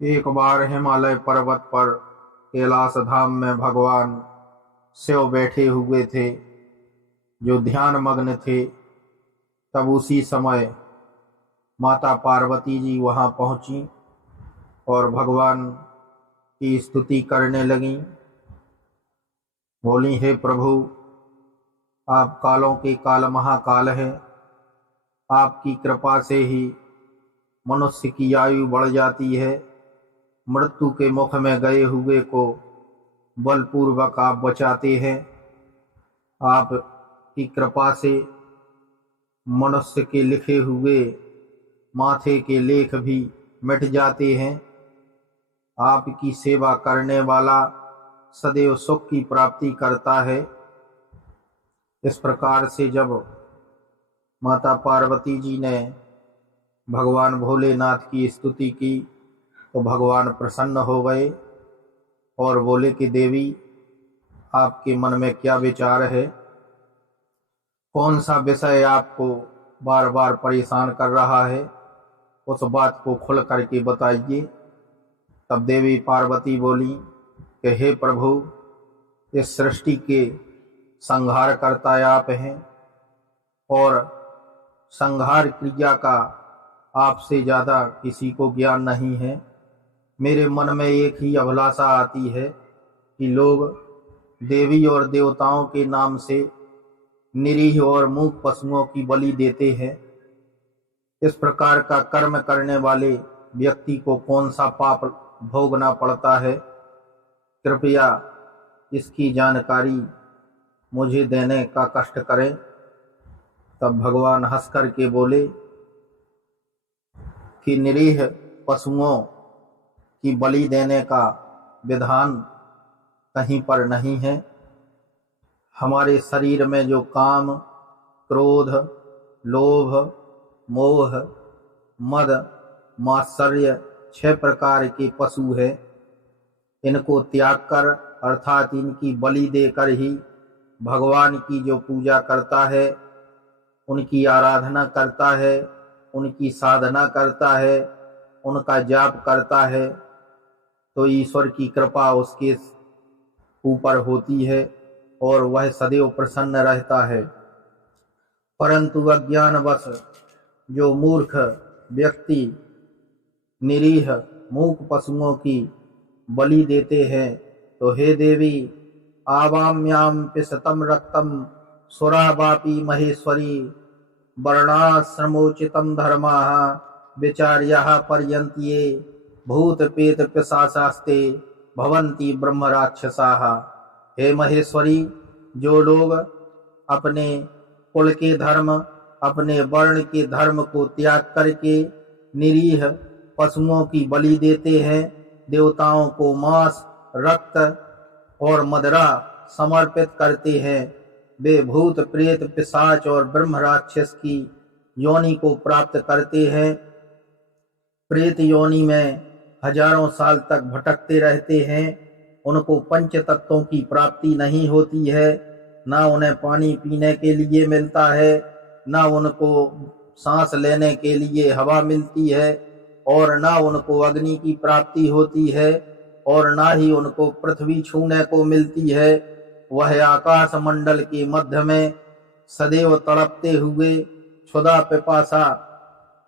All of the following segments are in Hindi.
एक बार हिमालय पर्वत पर कैलाश धाम में भगवान शिव बैठे हुए थे, जो ध्यान मग्न थे। तब उसी समय माता पार्वती जी वहां पहुंची और भगवान की स्तुति करने लगी। बोली, हे प्रभु, आप कालों के काल महाकाल है। आपकी कृपा से ही मनुष्य की आयु बढ़ जाती है। मृत्यु के मुख में गए हुए को बलपूर्वक आप बचाते हैं। आपकी कृपा से मनुष्य के लिखे हुए माथे के लेख भी मिट जाते हैं। आपकी सेवा करने वाला सदैव सुख की प्राप्ति करता है। इस प्रकार से जब माता पार्वती जी ने भगवान भोलेनाथ की स्तुति की तो भगवान प्रसन्न हो गए और बोले कि देवी, आपके मन में क्या विचार है? कौन सा विषय आपको बार बार परेशान कर रहा है? उस बात को खुल करके बताइए। तब देवी पार्वती बोली कि हे प्रभु, इस सृष्टि के संहार करता आप हैं और संहार क्रिया का आपसे ज़्यादा किसी को ज्ञान नहीं है। मेरे मन में एक ही अभिलाषा आती है कि लोग देवी और देवताओं के नाम से निरीह और मूक पशुओं की बलि देते हैं। इस प्रकार का कर्म करने वाले व्यक्ति को कौन सा पाप भोगना पड़ता है? कृपया इसकी जानकारी मुझे देने का कष्ट करें। तब भगवान हंस कर के बोले कि निरीह पशुओं की बलि देने का विधान कहीं पर नहीं है। हमारे शरीर में जो काम, क्रोध, लोभ, मोह, मद, मात्सर्य 6 प्रकार के पशु हैं, इनको त्याग कर अर्थात इनकी बलि देकर ही भगवान की जो पूजा करता है, उनकी आराधना करता है, उनकी साधना करता है, उनका जाप करता है, तो ईश्वर की कृपा उसके ऊपर होती है और वह सदैव प्रसन्न रहता है। परंतु अज्ञानवश जो मूर्ख व्यक्ति निरीह मूक पशुओं की बलि देते हैं, तो हे देवी, आवाम्याम पिशतम रक्तम सुरावापी महेश्वरी वर्णाश्रमोचितम धर्माः विचार्याः पर्यन्त्ये भूत पेत पिशाचास्ते भवन्ति ब्रह्म राक्षसाः। हे महेश्वरी, जो लोग अपने कुल के धर्म, अपने वर्ण के धर्म को त्याग करके निरीह पशुओं की बलि देते हैं, देवताओं को मांस, रक्त और मदिरा समर्पित करते हैं, वे भूत प्रेत पिशाच और ब्रह्म राक्षस की योनि को प्राप्त करते हैं। प्रेत योनि में हजारों साल तक भटकते रहते हैं। उनको पंच तत्वों की प्राप्ति नहीं होती है। ना उन्हें पानी पीने के लिए मिलता है, ना उनको सांस लेने के लिए हवा मिलती है, और ना उनको अग्नि की प्राप्ति होती है, और ना ही उनको पृथ्वी छूने को मिलती है। वह आकाश मंडल के मध्य में सदैव तड़पते हुए क्षुधा पिपासा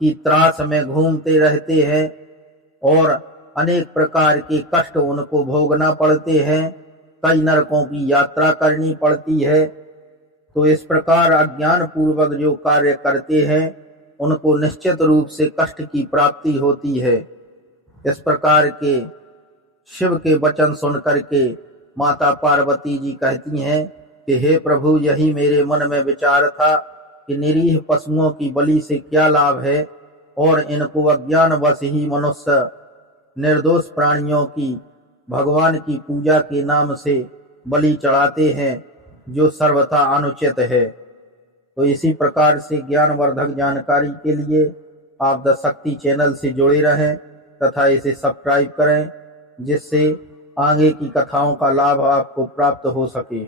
की त्रास में घूमते रहते हैं और अनेक प्रकार के कष्ट उनको भोगना पड़ते हैं। कई नरकों की यात्रा करनी पड़ती है। तो इस प्रकार अज्ञान पूर्वक जो कार्य करते हैं, उनको निश्चित रूप से कष्ट की प्राप्ति होती है। इस प्रकार के शिव के वचन सुन करके माता पार्वती जी कहती हैं कि हे प्रभु, यही मेरे मन में विचार था कि निरीह पशुओं की बलि से क्या लाभ है, और इनको अज्ञानवश ही मनुष्य निर्दोष प्राणियों की भगवान की पूजा के नाम से बलि चढ़ाते हैं, जो सर्वथा अनुचित है। तो इसी प्रकार से ज्ञानवर्धक जानकारी के लिए आप द शक्ति चैनल से जुड़े रहें तथा इसे सब्सक्राइब करें, जिससे आगे की कथाओं का लाभ आपको प्राप्त हो सके।